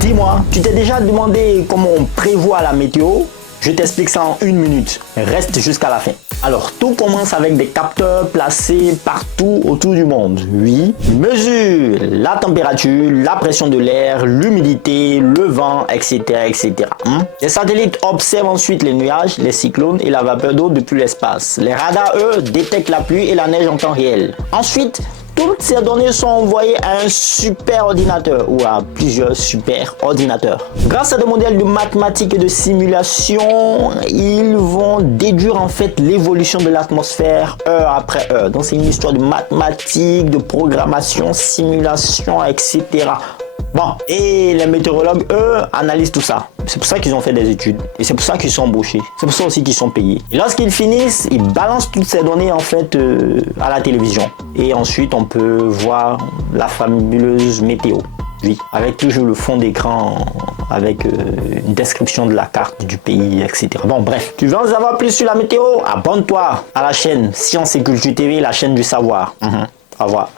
Dis-moi, tu t'es déjà demandé comment on prévoit la météo? Je t'explique ça en 1 minute. Reste jusqu'à la fin. Alors, tout commence avec des capteurs placés partout autour du monde. Oui, mesure la température, la pression de l'air, l'humidité, le vent, etc. etc. Les satellites observent ensuite les nuages, les cyclones et la vapeur d'eau depuis l'espace. Les radars, eux, détectent la pluie et la neige en temps réel. Ensuite, toutes ces données sont envoyées à un super ordinateur ou à plusieurs super ordinateurs. Grâce à des modèles de mathématiques et de simulation, ils vont déduire en fait l'évolution de l'atmosphère heure après heure. Donc c'est une histoire de mathématiques, de programmation, simulation, etc. Bon, et les météorologues, eux, analysent tout ça. C'est pour ça qu'ils ont fait des études. Et c'est pour ça qu'ils sont embauchés. C'est pour ça aussi qu'ils sont payés. Et lorsqu'ils finissent, ils balancent toutes ces données en fait à la télévision. Et ensuite, on peut voir la fabuleuse météo. Oui, avec toujours le fond d'écran, avec une description de la carte du pays, etc. Bon, bref. Tu veux en savoir plus sur la météo? Abonne-toi à la chaîne Science et Culture TV, la chaîne du savoir. Au revoir.